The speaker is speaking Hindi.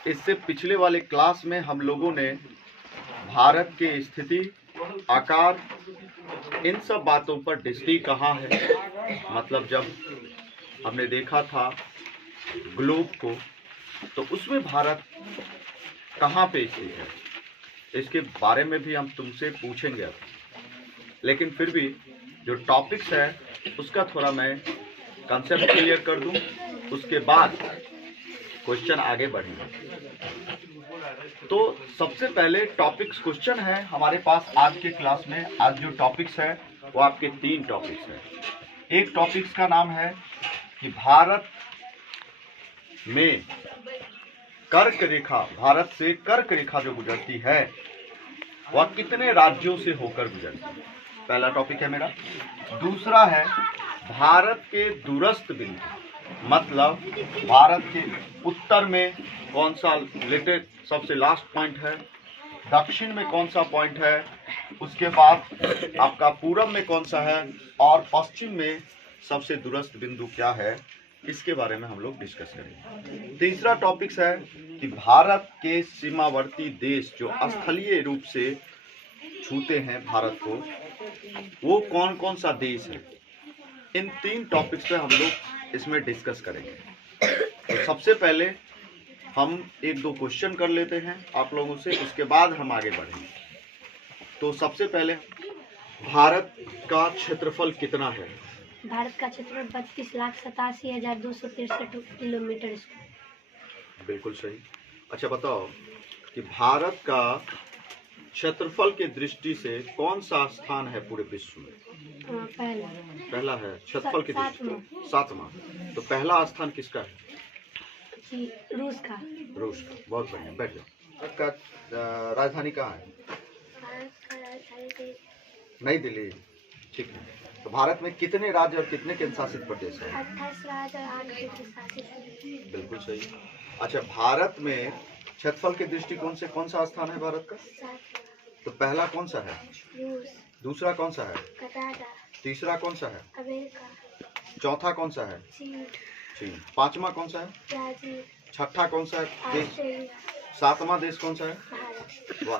इससे पिछले वाले क्लास में हम लोगों ने भारत के स्थिति, आकार, इन सब बातों पर दृष्टि कहाँ है, मतलब जब हमने देखा था ग्लोब को तो उसमें भारत कहाँ पे स्थित है, इसके बारे में भी हम तुमसे पूछेंगे अब। लेकिन फिर भी जो टॉपिक्स है उसका थोड़ा मैं कंसेप्ट क्लियर कर दूं, उसके बाद क्वेश्चन आगे बढ़ेंगे। तो सबसे पहले टॉपिक्स क्वेश्चन है हमारे पास आज के क्लास में। आज जो टॉपिक्स है वो आपके 3 टॉपिक्स हैं। एक टॉपिक्स का नाम है कि भारत में कर्क रेखा, भारत से कर्क रेखा जो गुजरती है वह कितने राज्यों से होकर गुजरती है, पहला टॉपिक है मेरा। दूसरा है भारत के दूरस्थ बिंदु, मतलब भारत के उत्तर में कौन सा लेटेस्ट सबसे लास्ट पॉइंट है, दक्षिण में कौन सा पॉइंट है, उसके बाद आपका पूरब में कौन सा है और पश्चिम में सबसे दूरस्थ बिंदु क्या है, इसके बारे में हम लोग डिस्कस करेंगे। तीसरा टॉपिक्स है कि भारत के सीमावर्ती देश जो स्थलीय रूप से छूते हैं भारत को, वो कौन कौन सा देश है। इन 3 टॉपिक्स पे हम लोग इसमें डिस्कस करेंगे। तो सबसे पहले हम 1-2 क्वेश्चन कर लेते हैं आप लोगों से, उसके बाद हम आगे बढ़ेंगे। तो सबसे पहले भारत का क्षेत्रफल कितना है? भारत का क्षेत्रफल 32,87,263 किलोमीटर स्क्वायर। बिल्कुल सही। अच्छा बताओ कि भारत का क्षेत्रफल के दृष्टि से कौन सा स्थान है पूरे विश्व में? पहला है क्षेत्रफल की दृष्टि से 7वां। तो पहला स्थान किसका है? जी, रूस का। रूस का, बहुत बढ़िया, बैठ जाओ। आपका राजधानी कहाँ है? भारत का राजधानी नई दिल्ली, ठीक है। तो भारत में कितने राज्य और कितने केंद्र शासित प्रदेश हैं? 28 राज्य और 8 केंद्र शासित प्रदेश। बिल्कुल सही। अच्छा, भारत में क्षेत्रफल की दृष्टिकोण से कौन सा स्थान है भारत का? 7वां। तो पहला कौन सा है? रूस। दूसरा कौन सा है? कनाडा। तीसरा कौन सा है? अमेरिका। चौथा कौन सा है? चीन। चीन। 5वां कौन सा है? ब्राजील। 6ठा कौन सा है देश? ऑस्ट्रेलिया। 7वां देश कौन सा है? भारत। वाह।